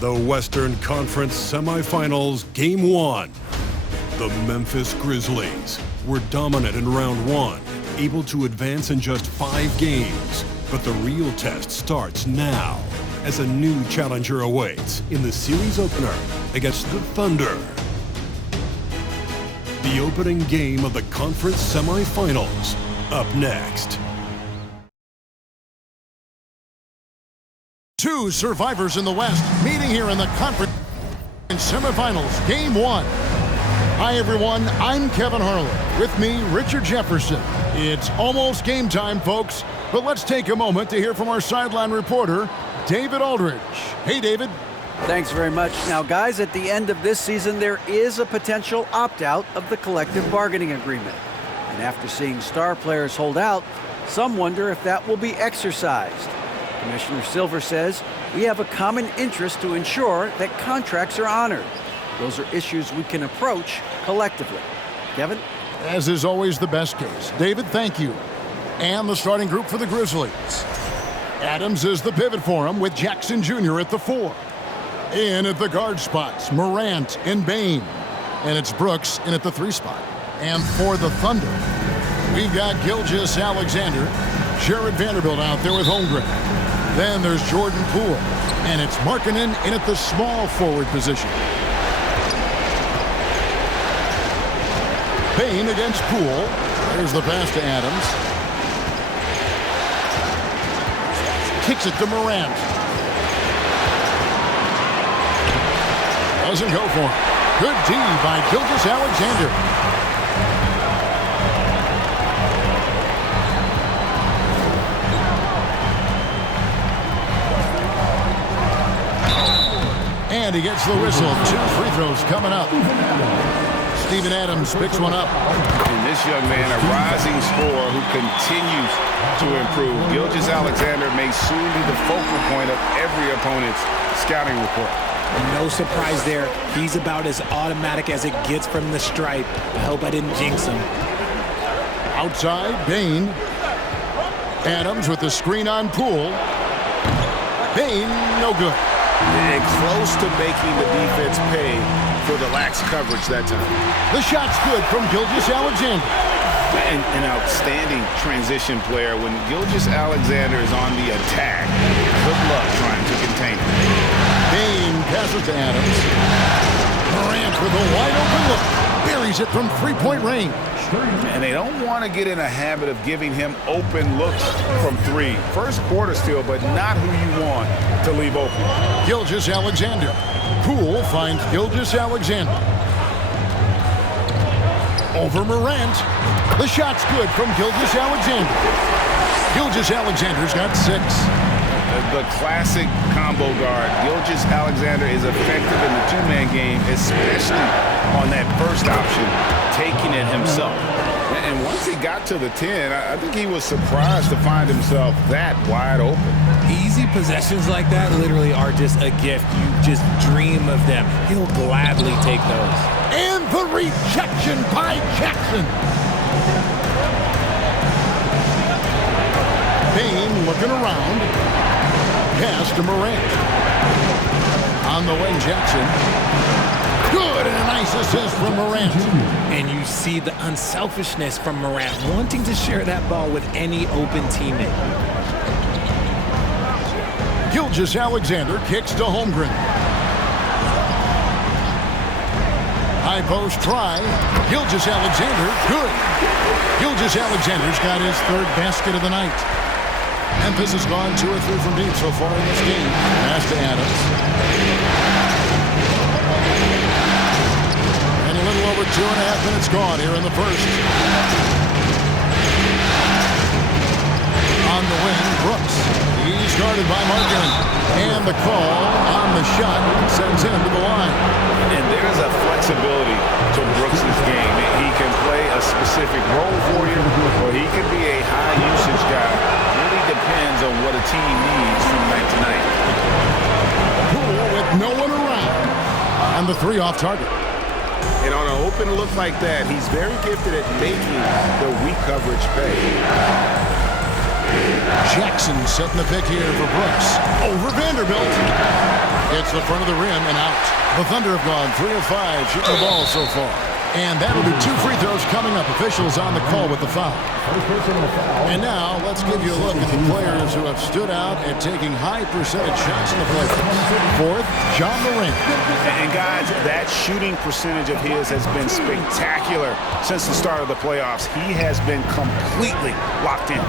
The Western Conference Semifinals, Game 1. The Memphis Grizzlies were dominant in round 1, able to advance in just 5 games. But the real test starts now, as a new challenger awaits in the series opener against the Thunder. The opening game of the conference semifinals, up next. Two survivors in the West meeting here in the conference semifinals, Game 1. Hi, everyone. I'm Kevin Harlan. With me, Richard Jefferson. It's almost game time, folks. But let's take a moment to hear from our sideline reporter, David Aldridge. Hey, David. Thanks very much. Now, guys, at the end of this season, there is a potential opt-out of the collective bargaining agreement. And after seeing star players hold out, some wonder if that will be exercised. Commissioner Silver says we have a common interest to ensure that contracts are honored. Those are issues we can approach collectively. Kevin? As is always the best case. David, thank you. And the starting group for the Grizzlies. Adams is the pivot for him with Jackson Jr. at the 4. In at the guard spots, Morant and Bane. And it's Brooks in at the 3 spot. And for the Thunder, we've got Gilgeous-Alexander, Jared Vanderbilt out there with Holmgren. Then there's Jordan Poole. And it's Markkanen in at the small forward position. Bane against Poole. There's the pass to Adams. Kicks it to Morant. Doesn't go for him. Good D by Gilgeous-Alexander. And he gets the whistle. 2 free throws coming up. Steven Adams picks one up. And this young man, a rising scorer who continues to improve. Gilgeous-Alexander may soon be the focal point of every opponent's scouting report. No surprise there. He's about as automatic as it gets from the stripe. I hope I didn't jinx him. Outside, Bane. Adams with the screen on Poole. Bane, no good. And close to making the defense pay for the lax coverage that time. The shot's good from Gilgeous-Alexander. An outstanding transition player. When Gilgeous-Alexander is on the attack, good luck trying to contain him. Bane passes to Adams. Morant with a wide open look. Buries it from 3-point range. And they don't want to get in a habit of giving him open looks from 3. First quarter still, but not who you want to leave open. Gilgeous-Alexander. Poole finds Gilgeous-Alexander. Over Morant. The shot's good from Gilgeous-Alexander. Gilgeous-Alexander's got 6. The classic combo guard. Gilgeous-Alexander is effective in the 2-man game, especially on that first option, taking it himself. And once he got to the 10, I think he was surprised to find himself that wide open. Easy possessions like that literally are just a gift. You just dream of them. He'll gladly take those. And the rejection by Jackson. Bane looking around. Pass to Morant. On the wing, Jackson. Good, and a nice assist from Morant. And you see the unselfishness from Morant, wanting to share that ball with any open teammate. Gilgeous-Alexander kicks to Holmgren. High post try. Gilgeous-Alexander, good. Gilgeous-Alexander's got his 3rd basket of the night. Memphis has gone 2 or 3 from deep so far in this game. Pass to Adams. And a little over 2.5 minutes gone here in the first. On the wing, Brooks. He's guarded by Markkanen. And the call on the shot sends him to the line. And there's a flexibility to Brooks' game. He can play a specific role for you, or he can be a high-usage guy. Depends on what a team needs from night to night. Poole with no one around. And the 3 off target. And on an open look like that, he's very gifted at making the weak coverage pay. Jackson setting the pick here for Brooks. Over Vanderbilt. Hits the front of the rim and out. The Thunder have gone 3 of 5 shooting the ball so far. And that'll be 2 free throws coming up. Officials on the call with the foul. And now let's give you a look at the players who have stood out at taking high percentage shots in the playoffs. Fourth, John Morant. And guys, that shooting percentage of his has been spectacular since the start of the playoffs. He has been completely locked in.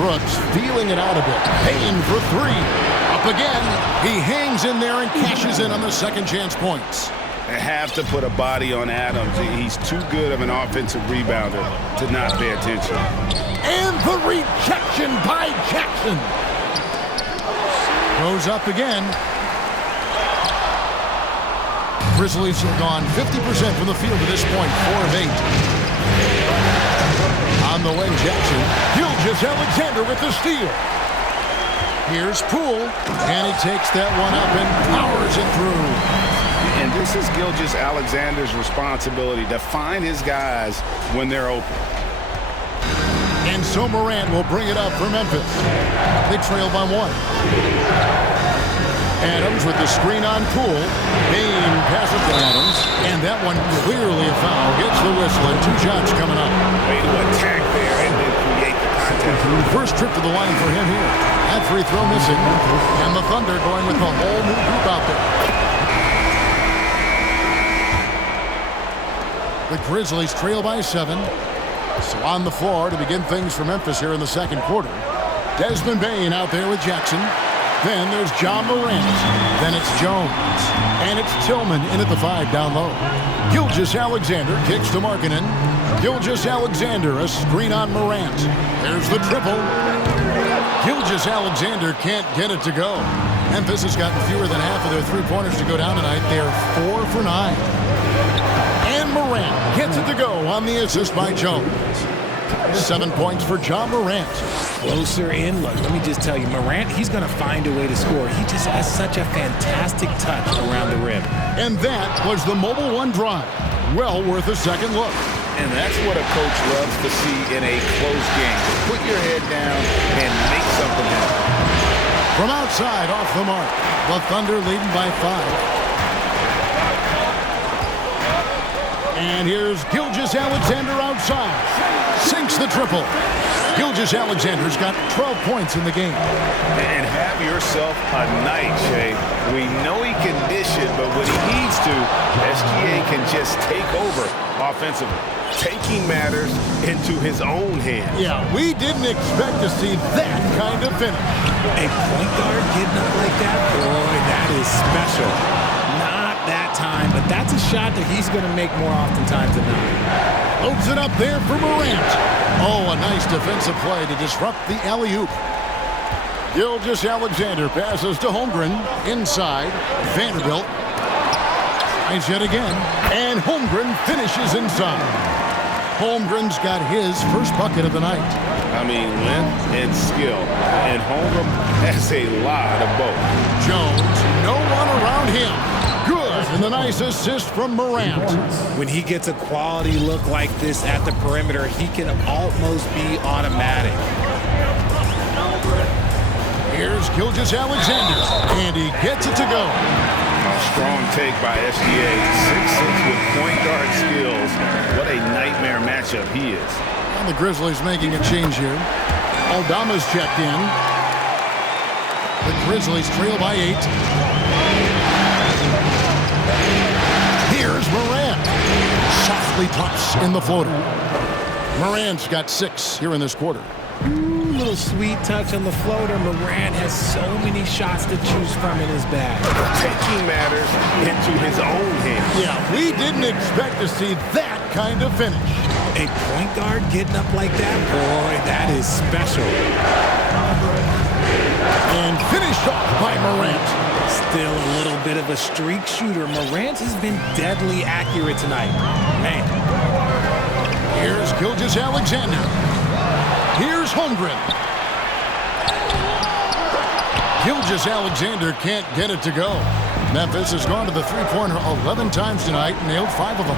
Brooks feeling it out a bit. Payne for 3. Up again. He hangs in there and cashes in on the second chance points. They have to put a body on Adams. He's too good of an offensive rebounder to not pay attention. And the rejection by Jackson. Goes up again. Grizzlies have gone 50% from the field to this point, 4 of 8. On the wing, Jackson. Gilgeous-Alexander with the steal. Here's Poole, and he takes that one up and powers it through. And this is Gilgeous-Alexander's responsibility to find his guys when they're open. And so Morant will bring it up for Memphis. They trail by 1. Adams with the screen on Poole. Payne passes to Adams, and that one clearly a foul. Gets the whistle, and 2 shots coming up. Way to attack there and then create the contact. First trip to the line for him here. That free throw missing. And the Thunder going with a whole new group out there. The Grizzlies trail by 7. So on the floor to begin things for Memphis here in the second quarter. Desmond Bane out there with Jackson. Then there's John Morant. Then it's Jones. And it's Tillman in at the 5 down low. Gilgeous-Alexander kicks to Markkanen. Gilgeous-Alexander, a screen on Morant. There's the triple. Gilgeous-Alexander can't get it to go. Memphis has gotten fewer than half of their three-pointers to go down tonight. They're 4 for 9. And Morant gets it to go on the assist by Jones. 7 points for John Morant. Closer in look. Let me just tell you, Morant, he's going to find a way to score. He just has such a fantastic touch around the rim. And that was the Mobile One drive. Well worth a second look. And that's what a coach loves to see in a close game. Put your head down and make something happen. From outside, off the mark. The Thunder leading by 5. And here's Gilgeous-Alexander outside. Sinks the triple. Gilgeous-Alexander's got 12 points in the game. And have yourself a night, Shay. We know he can dish it, but when he needs to, SGA can just take over offensively, taking matters into his own hands. Yeah, we didn't expect to see that kind of finish. A point guard getting up like that, boy, that is special. Not that time, but that's a shot that he's going to make more oftentimes than not. Loads it up there for Morant. Oh, a nice defensive play to disrupt the alley-oop. Gilgeous-Alexander passes to Holmgren. Inside, Vanderbilt. Tries yet again. And Holmgren finishes inside. Holmgren's got his first bucket of the night. I mean, length and skill. And Holmgren has a lot of both. Jones, no one around him. Good, and the nice assist from Morant. When he gets a quality look like this at the perimeter, he can almost be automatic. Here's Gilgeous-Alexander, and he gets it to go. A strong take by SGA. 6'6" with point guard skills. What a nightmare matchup he is. And the Grizzlies making a change here. Aldama's checked in. The Grizzlies trail by 8. Here's Morant. Softly tops in the floater. Morant's got 6 here in this quarter. Little sweet touch on the floater. Morant has so many shots to choose from in his bag. Taking matters into his own hands. Yeah, we didn't expect to see that kind of finish. A point guard getting up like that, boy, that is special. And finished off by Morant. Still a little bit of a streak shooter. Morant has been deadly accurate tonight. Man. Here's Gilgeous-Alexander. Here's Holmgren. Gilgeous-Alexander can't get it to go. Memphis has gone to the three-pointer 11 times tonight, nailed 5 of them.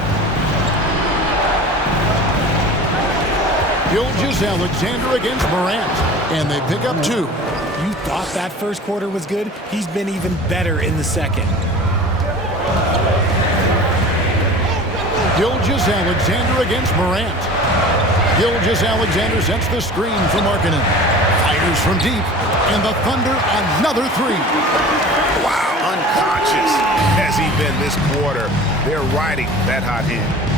Gilgeous-Alexander against Morant, and they pick up 2. You thought that first quarter was good? He's been even better in the second. Gilgeous-Alexander against Morant. Gilgeous-Alexander sets the screen for Markkanen. Fires from deep, and the Thunder another 3. Wow, unconscious has he been this quarter. They're riding that hot hand.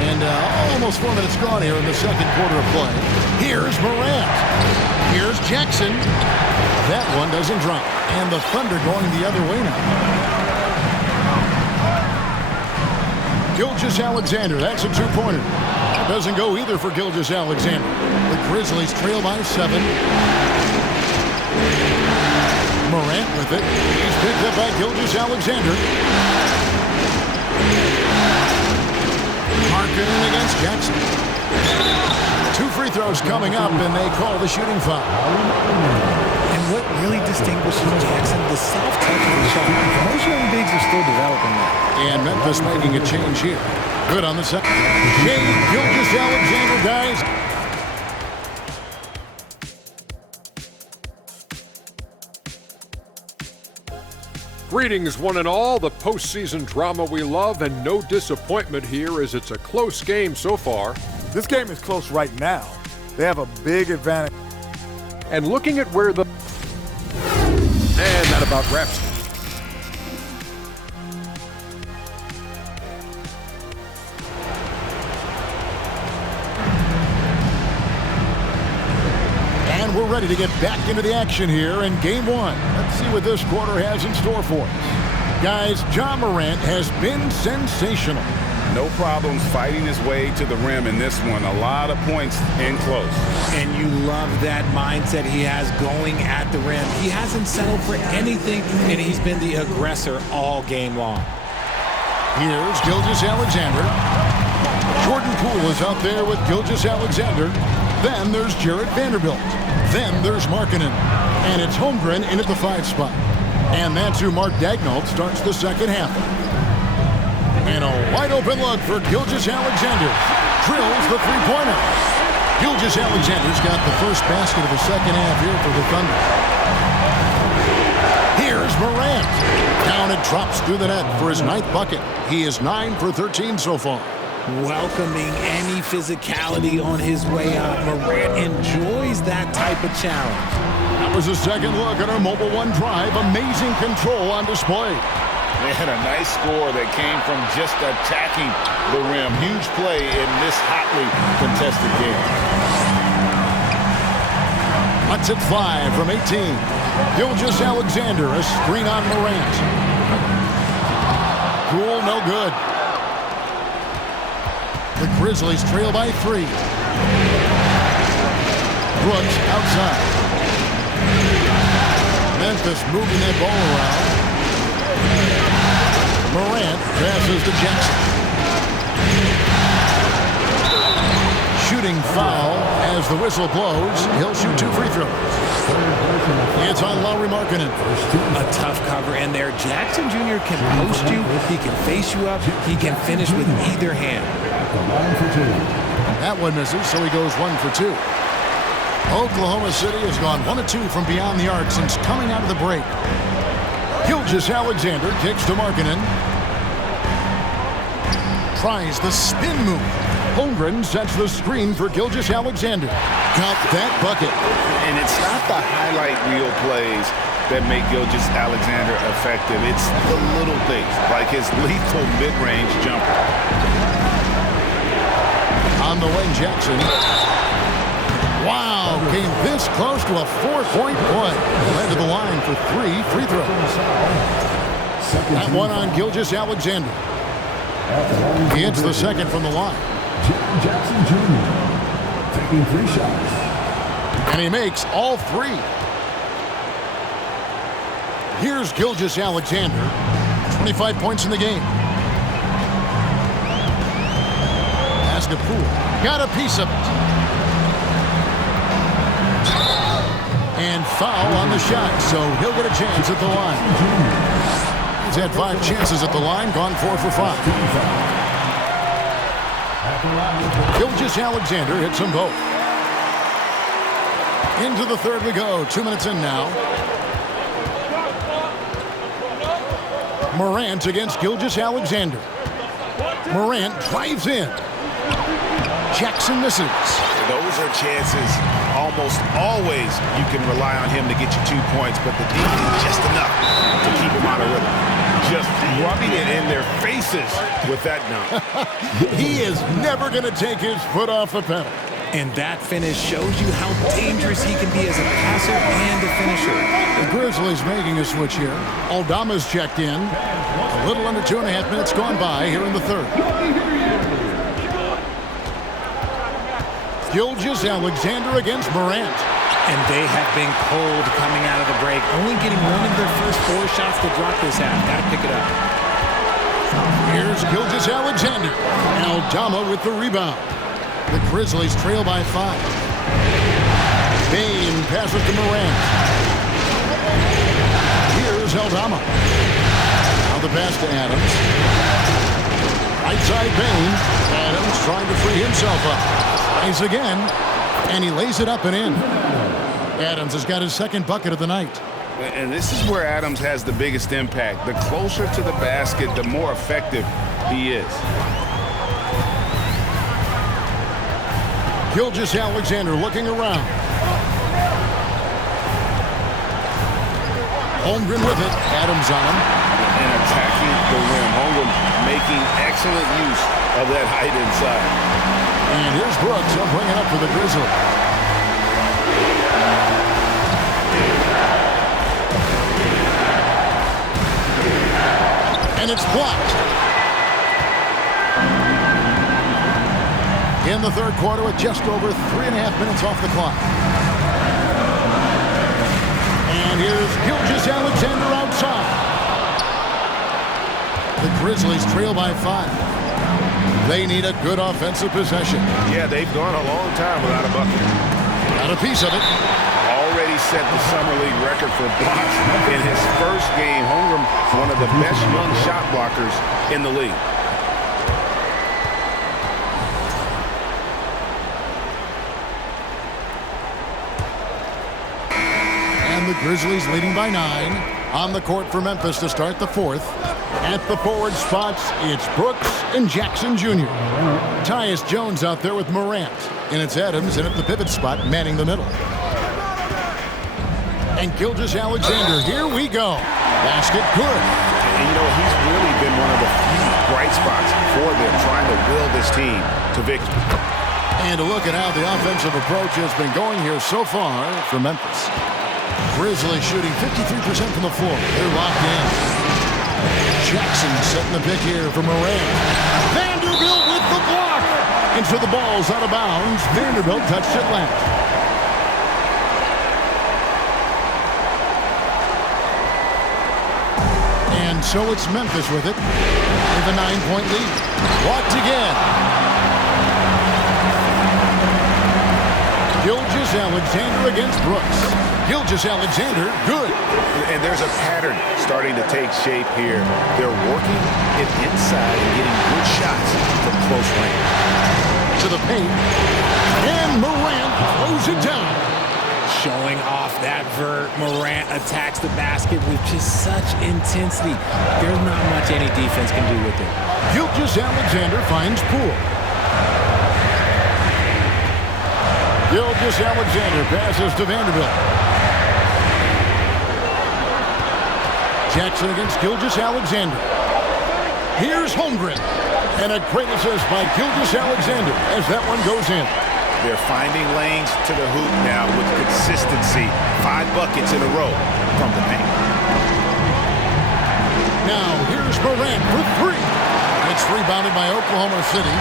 And almost 4 minutes gone here in the second quarter of play. Here's Morant. Here's Jackson. That one doesn't drop. And the Thunder going the other way now. Gilgeous-Alexander, that's a 2-pointer. That doesn't go either for Gilgeous-Alexander. The Grizzlies trail by 7. Morant with it. He's picked up by Gilgeous-Alexander. Markkanen against Jackson. 2 free throws coming up, and they call the shooting foul. And what really distinguishes Jackson, the soft touch of the shot. Most young bigs are still developing that. And Memphis making a change here. Good on the second. Gilgeous-Alexander, guys. Greetings, one and all. The postseason drama we love, and no disappointment here as it's a close game so far. This game is close right now. They have a big advantage. And looking at where the... And that about wraps it. And we're ready to get back into the action here in Game 1. Let's see what this quarter has in store for us. Guys, Ja Morant has been sensational. No problems fighting his way to the rim in this one. A lot of points in close. And you love that mindset he has going at the rim. He hasn't settled for anything, and he's been the aggressor all game long. Here's Gilgeous-Alexander. Jordan Poole is out there with Gilgeous-Alexander. Then there's Jarrett Vanderbilt. Then there's Markkanen. And it's Holmgren in at the 5 spot. And that's who Mark Daigneault starts the second half. And a wide-open look for Gilgeous-Alexander. Drills the three-pointer. Gilgeous-Alexander's got the first basket of the second half here for the Thunder. Here's Morant. Down it drops through the net for his 9th bucket. He is 9 for 13 so far. Welcoming any physicality on his way out. Morant enjoys that type of challenge. That was a second look at our Mobile One drive. Amazing control on display. They had a nice score that came from just attacking the rim. Huge play in this hotly contested game. Cuts it 5 from 18. Gilgeous-Alexander, a screen on Morant. Cool, no good. The Grizzlies trail by 3. Brooks outside. Memphis moving that ball around. Morant passes to Jackson. Shooting foul as the whistle blows. He'll shoot 2 free throws. It's on Lauri Markkanen. A tough cover in there. Jackson Jr. can post you. He can face you up. He can finish with either hand. That one misses, so he goes 1 for 2. Oklahoma City has gone 1 of 2 from beyond the arc since coming out of the break. Gilgeous-Alexander kicks to Markkanen. Tries the spin move. Holmgren sets the screen for Gilgeous-Alexander. Got that bucket. And it's not the highlight reel plays that make Gilgeous-Alexander effective. It's the little things, like his lethal mid-range jumper. On the wing, Jackson. Wow, came this close to a 4-point play. Led to the line for 3 free throws. That one on Gilgeous-Alexander. He hits the second from the line. Jackson Jr. taking 3 shots. And he makes all 3. Here's Gilgeous-Alexander. 25 points in the game. Pass to Poole. Got a piece of it. And foul on the shot, so he'll get a chance at the line. He's had 5 chances at the line, gone 4 for 5. Gilgeous Alexander hits them both. Into the third we go. 2 minutes in now. Morant against Gilgeous Alexander. Morant drives in. Jackson misses. Those are chances. Almost always you can rely on him to get you 2 points, but the defense just enough to keep him out of rhythm. Just rubbing it in their faces with that dunk. He is never going to take his foot off the pedal. And that finish shows you how dangerous he can be as a passer and a finisher. The Grizzlies making a switch here. Aldama's checked in. A little under 2.5 minutes gone by here in the third. Gilgeous Alexander against Morant. And they have been cold coming out of the break. Only getting one of their first 4 shots to drop this half. Got to pick it up. Here's Gilgeous Alexander. Aldama with the rebound. The Grizzlies trail by 5. Bain passes to Morant. Here's Aldama. Now the pass to Adams. Right side Bain. Adams trying to free himself up. Tries again, and he lays it up and in. Adams has got his second bucket of the night. And this is where Adams has the biggest impact. The closer to the basket, the more effective he is. Gilgeous Alexander looking around. Holmgren with it. Adams on him. And attacking the rim. Holmgren making excellent use of that height inside. And here's Brooks. He'll bring it up for the Grizzlies. And it's blocked. In the third quarter with just over 3.5 minutes off the clock. And here's Gilgeous Alexander outside. The Grizzlies trail by 5. They need a good offensive possession. Yeah, they've gone a long time without a bucket. Got a piece of it. Already set the Summer League record for blocks in his first game. Holmgren, one of the best young shot blockers in the league. And the Grizzlies leading by 9. On the court for Memphis to start the fourth. At the forward spots, it's Brooks and Jackson Jr. Tyus Jones out there with Morant. And it's Adams in at the pivot spot, manning the middle. And Gilgeous Alexander, here we go. Basket good. And you know, he's really been one of the few bright spots for them, trying to will this team to victory. And to look at how the offensive approach has been going here so far for Memphis. Grizzlies shooting 53% from the floor. They're locked in. Jackson setting the pick here for Morant. Vanderbilt with the block. And so the ball's out of bounds. Vanderbilt touched it last. And so it's Memphis with it. With a 9-point lead. Blocked again. Gilgeous Alexander against Brooks. Gilgeous Alexander, good. And there's a pattern starting to take shape here. They're working it inside and getting good shots from close range. To the paint. And Morant throws it down. Showing off that vert. Morant attacks the basket with just such intensity. There's not much any defense can do with it. Gilgeous Alexander finds Poole. Gilgeous Alexander passes to Vanderbilt. Jackson against Gilgeous Alexander. Here's Holmgren. And a great assist by Gilgeous Alexander as that one goes in. They're finding lanes to the hoop now with consistency. 5 buckets in a row from the paint. Now here's Morant for 3. It's rebounded by Oklahoma City.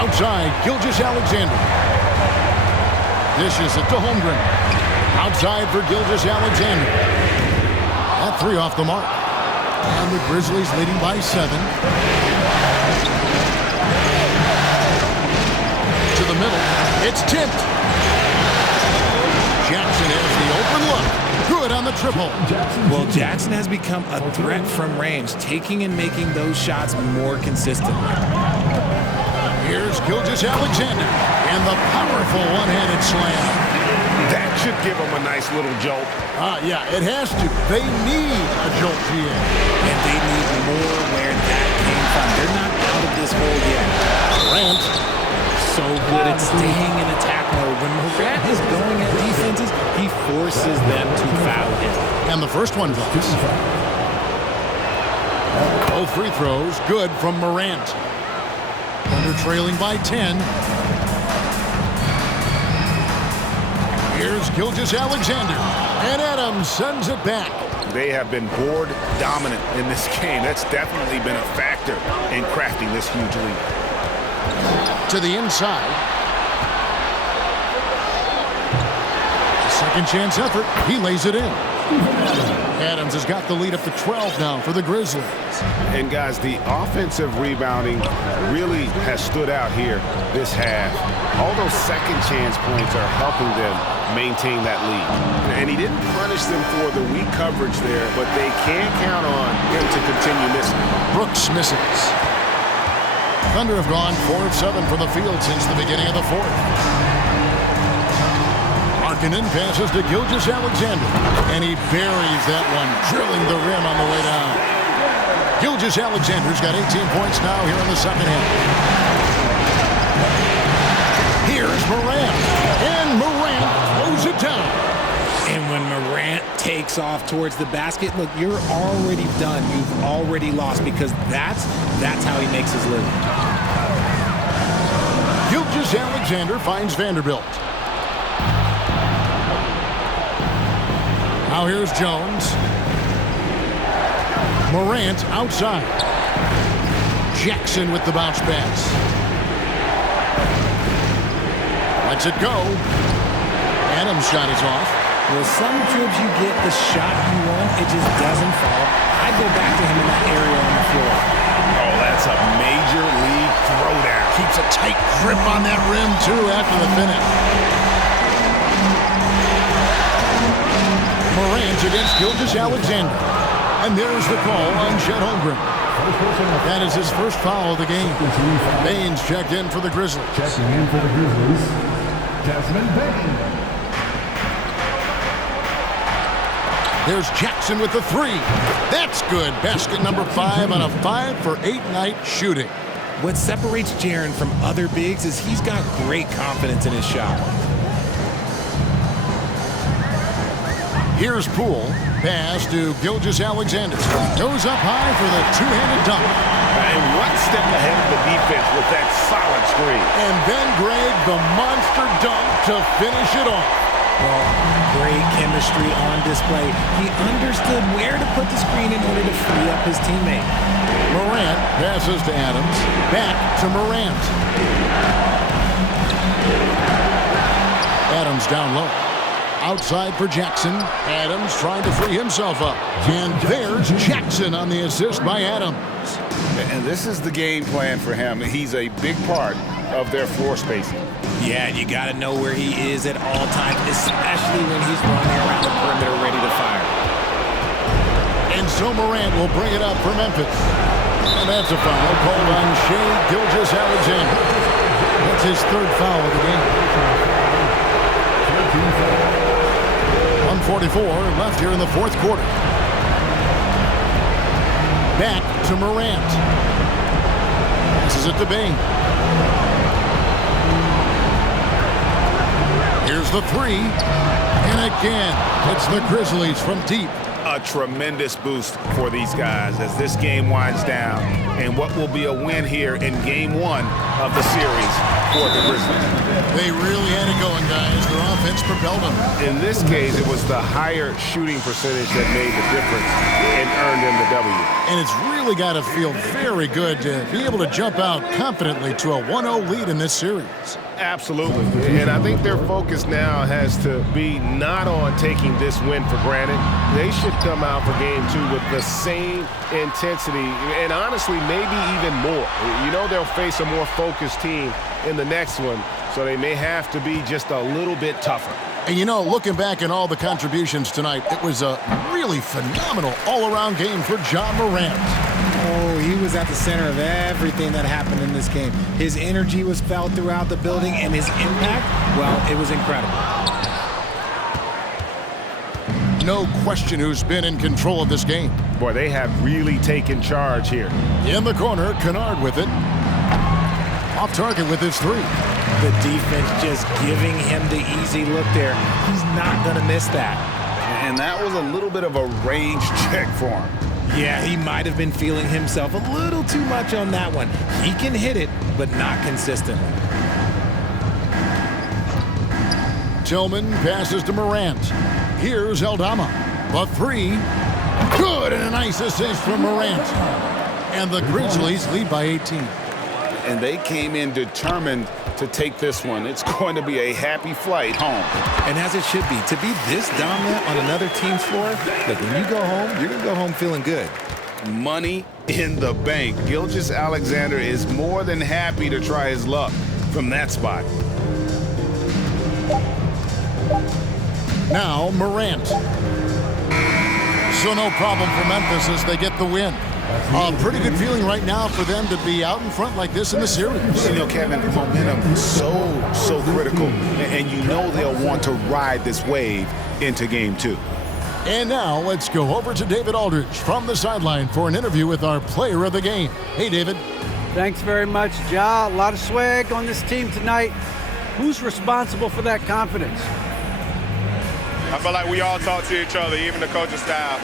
Outside, Gilgeous Alexander. Dishes it to Holmgren. Outside for Gilgeous Alexander. That 3 off the mark. And the Grizzlies leading by 7. To the middle. It's tipped. Jackson has the open look. Good on the triple. Well, Jackson has become a threat from range, taking and making those shots more consistently. Here's Gilgeous-Alexander and the powerful one-handed slam. That should give them a nice little jolt. Yeah, it has to. They need a jolt here. And they need more where that came from. They're not out of this hole yet. Morant. So good at staying in attack mode. When Morant is going at defenses, he forces them to foul him. And the first one drops. Both free throws good from Morant. Thunder trailing by 10. Here's Gilgeous-Alexander. And Adams sends it back. They have been board dominant in this game. That's definitely been a factor in crafting this huge lead. To the inside. Second chance effort. He lays it in. Adams has got the lead up to 12 now for the Grizzlies. And guys, the offensive rebounding really has stood out here this half. All those second chance points are helping them maintain that lead. And he didn't punish them for the weak coverage there, but they can't count on him to continue missing. Brooks misses. Thunder have gone 4 of 7 from the field since the beginning of the fourth. Markkanen passes to Gilgeous-Alexander, and he buries that one, drilling the rim on the way down. Gilgeous-Alexander's got 18 points now here in the second half. Here's Morant, and Morant throws it down. And when Morant takes off towards the basket, look, you're already done. You've already lost because that's how he makes his living. Gilgeous-Alexander finds Vanderbilt. Now here's Jones. Morant outside. Jackson with the bounce pass. Lets it go. Adams' shot is off. Well, some trips you get the shot you want, it just doesn't fall. I go back to him in that area on the floor. Oh, that's a major league throwdown. Keeps a tight grip on that rim, too, after the finish. Morant against Gilgeous-Alexander. And there's the call on Chet Holmgren. That is his first foul of the game. Baines checked in for the Grizzlies. Checking in for the Grizzlies, Desmond Bane. There's Jackson with the three. That's good. Basket number 5 on a 5-for-8 night shooting. What separates Jaren from other bigs is he's got great confidence in his shot. Here's Poole. Pass to Gilgeous-Alexander. Goes up high for the two-handed dunk. And one step ahead of the defense with that solid screen. And then Greg, the monster dunk to finish it off. Well, great chemistry on display. He understood where to put the screen in order to free up his teammate. Morant passes to Adams. Back to Morant. Adams down low. Outside for Jackson. Adams trying to free himself up. And there's Jackson on the assist by Adams. And this is the game plan for him. He's a big part of their floor spacing. Yeah, you got to know where he is at all times, especially when he's running around the perimeter ready to fire. And so Morant will bring it up for Memphis. And that's a foul called on Shai Gilgeous-Alexander. That's his third foul of the game. 1:44 left here in the fourth quarter. Back to Morant. Passes it to Bane. Here's the three. And again, it's the Grizzlies from deep. A tremendous boost for these guys as this game winds down and what will be a win here in game 1 of the series for the Grizzlies. They really had it going, guys. Their offense propelled them. In this case, it was the higher shooting percentage that made the difference and earned them the W. And it's really got to feel very good to be able to jump out confidently to a 1-0 lead in this series. Absolutely. And I think their focus now has to be not on taking this win for granted. They should come out for game 2 with the same intensity and honestly maybe even more. You know they'll face a more focused team in the next one, so they may have to be just a little bit tougher. And you know, looking back at all the contributions tonight, it was a really phenomenal all-around game for Ja Morant. Oh, he was at the center of everything that happened in this game. His energy was felt throughout the building, and his impact, well, it was incredible. No question who's been in control of this game. Boy, they have really taken charge here. In the corner, Kennard with it. Off target with his three. The defense just giving him the easy look there. He's not going to miss that. And that was a little bit of a range check for him. Yeah, he might have been feeling himself a little too much on that one. He can hit it, but not consistently. Tillman passes to Morant. Here's Aldama. The three. Good, and a nice assist from Morant. And the Grizzlies lead by 18. And they came in determined to take this one. It's going to be a happy flight home. And as it should be, to be this dominant on another team's floor, look, when you go home, you're going to go home feeling good. Money in the bank. Gilgeous-Alexander is more than happy to try his luck from that spot. Now Morant. So no problem for Memphis as they get the win. A pretty good feeling right now for them to be out in front like this in the series. You know, Kevin, momentum is so critical. And you know they'll want to ride this wave into game 2. And now let's go over to David Aldridge from the sideline for an interview with our player of the game. Hey, David. Thanks very much, Ja. A lot of swag on this team tonight. Who's responsible for that confidence? I feel like we all talk to each other, even the coaching staff.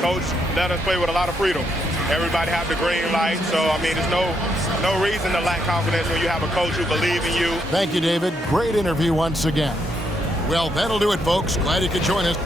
Coach let us play with a lot of freedom. Everybody have the green light, so, I mean, there's no reason to lack confidence when you have a coach who believes in you. Thank you, David. Great interview once again. Well, that'll do it, folks. Glad you could join us.